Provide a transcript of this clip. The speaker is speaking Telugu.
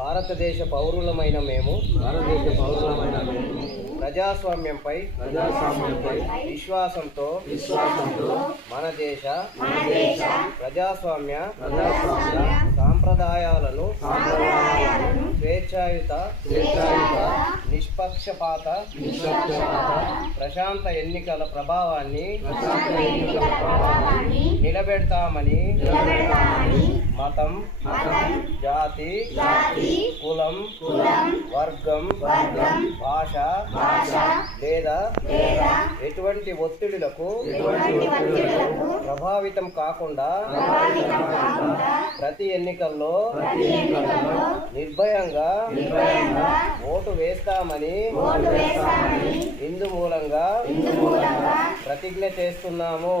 భారతదేశ పౌరులమైన మేము ప్రజాస్వామ్యంపై విశ్వాసంతో మన దేశ ప్రజాస్వామ్య సాంప్రదాయాలను స్వేచ్ఛాయుత నిష్పక్షపాత ప్రశాంత ఎన్నికల ప్రభావాన్ని నిలబెడతామని మతం, జాతి, కులం, వర్గం, భాష లేదా ఎటువంటి ఒత్తిడులకు ప్రభావితం కాకుండా ప్రతి ఎన్నికల్లో నిర్భయంగా ఓటు వేస్తామని ఇందు మూలంగా ప్రతిజ్ఞ చేస్తున్నాము.